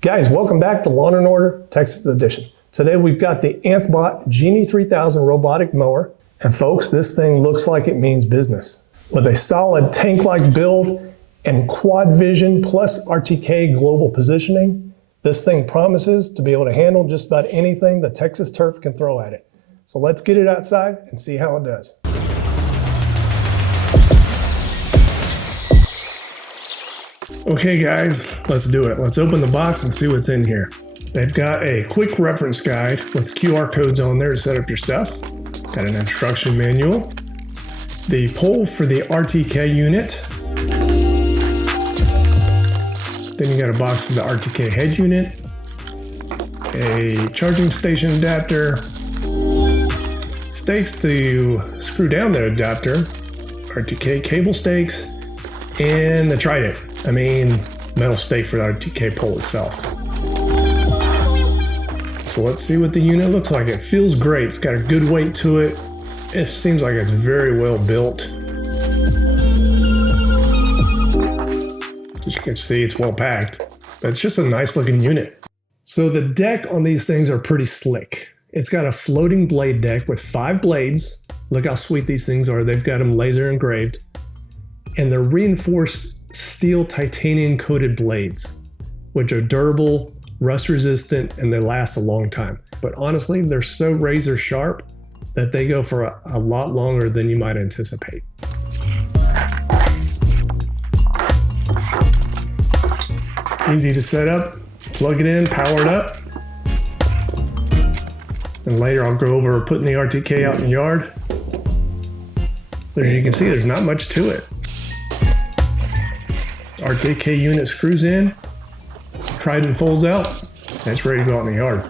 Guys, welcome back to Lawn & Order, Texas Edition. Today we've got the Anthbot Genie 3000 robotic mower. And folks, this thing looks like it means business. With a solid tank-like build and Quadvision plus RTK global positioning, this thing promises to be able to handle just about anything the Texas turf can throw at it. So let's get it outside and see how it does. Okay guys, let's do it. Let's open the box and see what's in here. They've got a quick reference guide with QR codes on there to set up your stuff. Got an instruction manual. The pole for the RTK unit. Then you got a box of the RTK head unit. A charging station adapter. Stakes to screw down the adapter. RTK cable stakes. And the trident. I mean, metal stake for the RTK pole itself. So let's see what the unit looks like. It feels great. It's got a good weight to it. It seems like it's very well built. As you can see, it's well packed, but it's just a nice looking unit. So the deck on these things are pretty slick. It's got a floating blade deck with 5 blades. Look how sweet these things are. They've got them laser engraved. And they're reinforced steel titanium coated blades, which are durable, rust resistant, and they last a long time. But honestly, they're so razor sharp that they go for a lot longer than you might anticipate. Easy to set up, plug it in, power it up. And later I'll go over putting the RTK out in the yard. But as you can see, there's not much to it. RTK unit screws in, trident folds out, and it's ready to go out in the yard.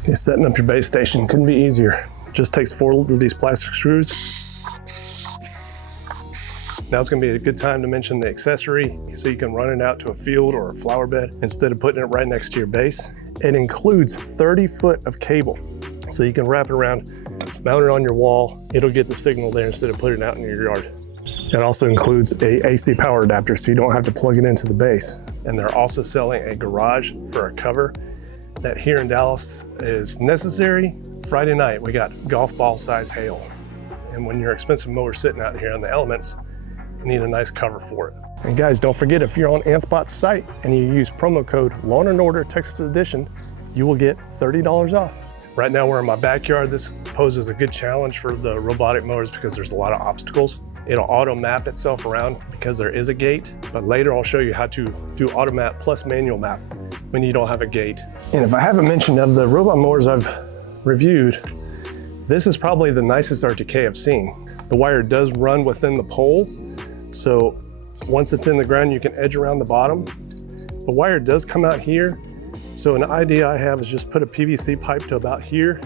Okay, setting up your base station couldn't be easier. Just takes 4 of these plastic screws. Now it's gonna be a good time to mention the accessory so you can run it out to a field or a flower bed instead of putting it right next to your base. It includes 30 foot of cable. So you can wrap it around, mount it on your wall. It'll get the signal there instead of putting it out in your yard. It also includes a AC power adapter so you don't have to plug it into the base. And they're also selling a garage for a cover that here in Dallas is necessary. Friday night, we got golf ball size hail. And when your expensive mower's sitting out here in the elements, you need a nice cover for it. And guys, don't forget, if you're on Anthbot's site and you use promo code Lawn & Order Texas Edition, you will get $30 off. Right now we're in my backyard. This poses a good challenge for the robotic mowers because there's a lot of obstacles. It'll auto map itself around because there is a gate, but later I'll show you how to do auto map plus manual map when you don't have a gate. And if I haven't mentioned, of the robot mowers I've reviewed, this is probably the nicest RTK I've seen. The wire does run within the pole, so once it's in the ground, you can edge around the bottom. The wire does come out here. So an idea I have is just put a PVC pipe to about here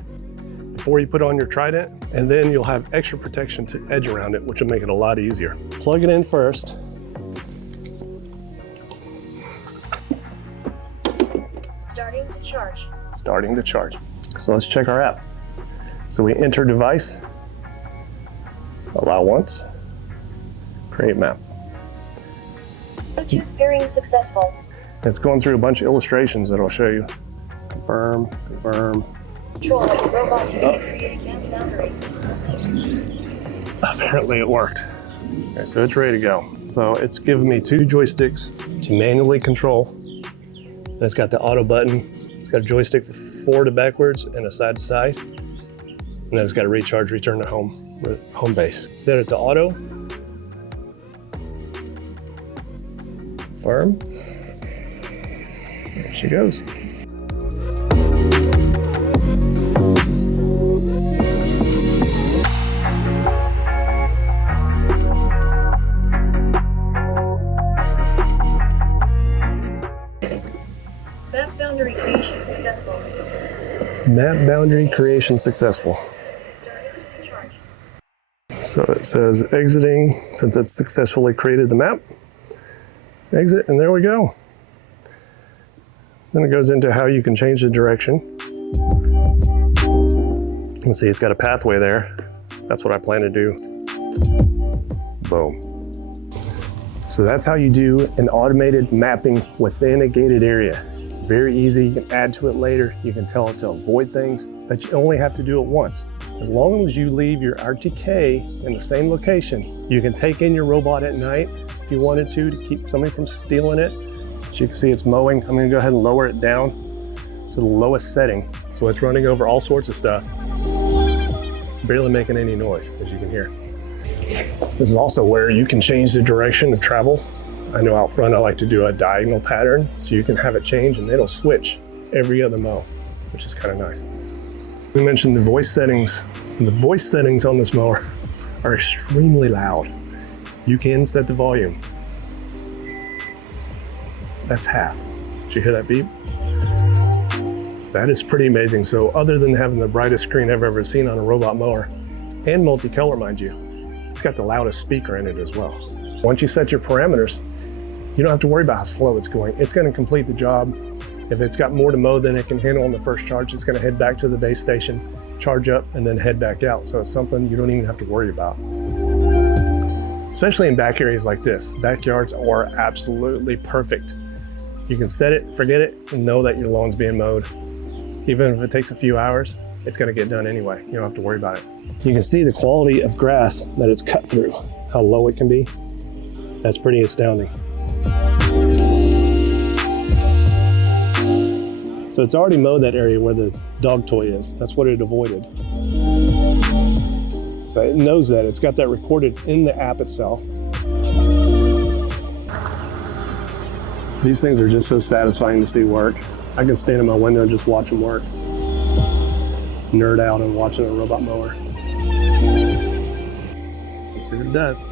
before you put on your trident, and then you'll have extra protection to edge around it, which will make it a lot easier. Plug it in first. Starting to charge. Starting to charge. So let's check our app. So we enter device, allow once, create map. Bluetooth pairing successful. It's going through a bunch of illustrations that I'll show you. Confirm, confirm. Control robot create gas boundary. Apparently it worked. Okay, so it's ready to go. So it's giving me 2 joysticks to manually control. And it's got the auto button. It's got a joystick for forward to backwards and a side to side. And then it's got a recharge, return to home base. Set it to auto. Firm. There she goes. Map boundary creation successful. Map boundary creation successful. So it says exiting, since it's successfully created the map. Exit, and there we go. Then it goes into how you can change the direction. You can see it's got a pathway there. That's what I plan to do. Boom. So that's how you do an automated mapping within a gated area. Very easy, you can add to it later. You can tell it to avoid things, but you only have to do it once. As long as you leave your RTK in the same location, you can take in your robot at night if you wanted to keep somebody from stealing it. As you can see, it's mowing. I'm gonna go ahead and lower it down to the lowest setting. So it's running over all sorts of stuff. Barely making any noise, as you can hear. This is also where you can change the direction of travel. I know out front I like to do a diagonal pattern, so you can have it change and it'll switch every other mow, which is kind of nice. We mentioned the voice settings. The voice settings on this mower are extremely loud. You can set the volume. That's half. Did you hear that beep? That is pretty amazing. So other than having the brightest screen I've ever seen on a robot mower, and multicolor, mind you, it's got the loudest speaker in it as well. Once you set your parameters, you don't have to worry about how slow it's going. It's going to complete the job. If it's got more to mow than it can handle on the first charge, it's going to head back to the base station, charge up, and then head back out. So it's something you don't even have to worry about. Especially in back areas like this. Backyards are absolutely perfect. You can set it, forget it, and know that your lawn's being mowed. Even if it takes a few hours, it's going to get done anyway. You don't have to worry about it. You can see the quality of grass that it's cut through, how low it can be. That's pretty astounding. So it's already mowed that area where the dog toy is. That's what it avoided. So it knows that. It's got that recorded in the app itself. These things are just so satisfying to see work. I can stand in my window and just watch them work. Nerd out on watching a robot mower. Let's see what it does.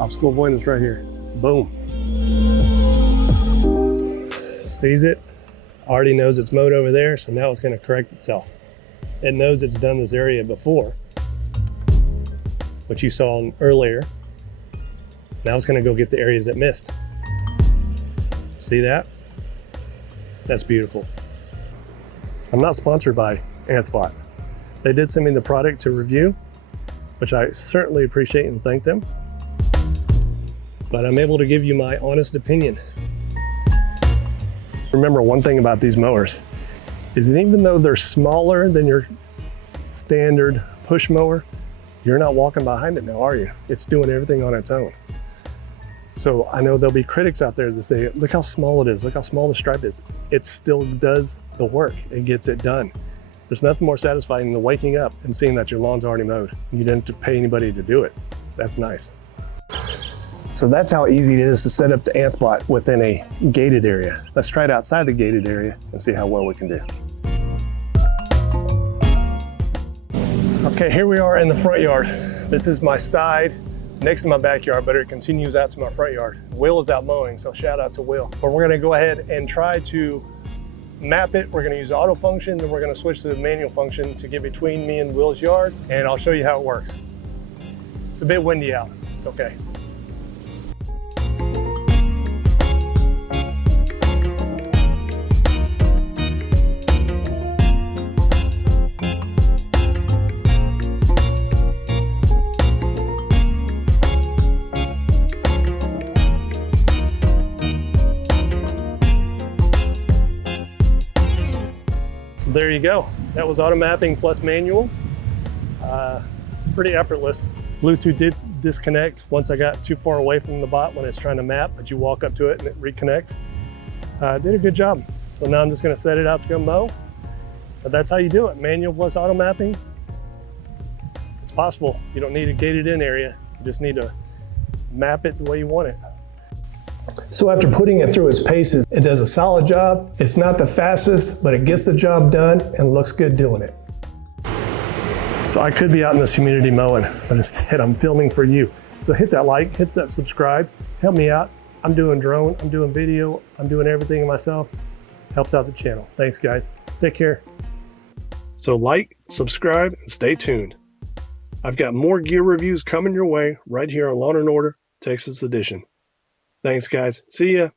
Obstacle avoidance right here. Boom. Sees it. Already knows it's mowed over there, so now it's going to correct itself. It knows it's done this area before, which you saw earlier. Now it's going to go get the areas that missed. See that? That's beautiful. I'm not sponsored by Anthbot. They did send me the product to review, which I certainly appreciate and thank them. But I'm able to give you my honest opinion. Remember one thing about these mowers is that even though they're smaller than your standard push mower, you're not walking behind it now, are you? It's doing everything on its own. So I know there'll be critics out there that say, look how small it is, look how small the stripe is. It still does the work, it gets it done. There's nothing more satisfying than waking up and seeing that your lawn's already mowed. You didn't have to pay anybody to do it. That's nice. So that's how easy it is to set up the Anthbot within a gated area. Let's try it outside the gated area and see how well we can do. Okay, here we are in the front yard. This is my side next to my backyard, but it continues out to my front yard. Will is out mowing, so shout out to Will. But we're gonna go ahead and try to map it. We're gonna use the auto function, then we're gonna switch to the manual function to get between me and Will's yard, and I'll show you how it works. It's a bit windy out, it's okay. There you go. That was auto mapping plus manual. It's pretty effortless. Bluetooth did disconnect once I got too far away from the bot when it's trying to map, but you walk up to it and it reconnects. Did a good job. So now I'm just gonna set it out to go mow. But that's how you do it, manual plus auto mapping. It's possible. You don't need a gated in area. You just need to map it the way you want it. So after putting it through its paces, it does a solid job. It's not the fastest, but it gets the job done and looks good doing it. So I could be out in this community mowing, but instead I'm filming for you. So hit that like, hit that subscribe, help me out. I'm doing drone, I'm doing video, I'm doing everything myself. Helps out the channel. Thanks guys, take care. So like, subscribe, and stay tuned. I've got more gear reviews coming your way right here on Lawn & Order, Texas Edition. Thanks, guys. See ya.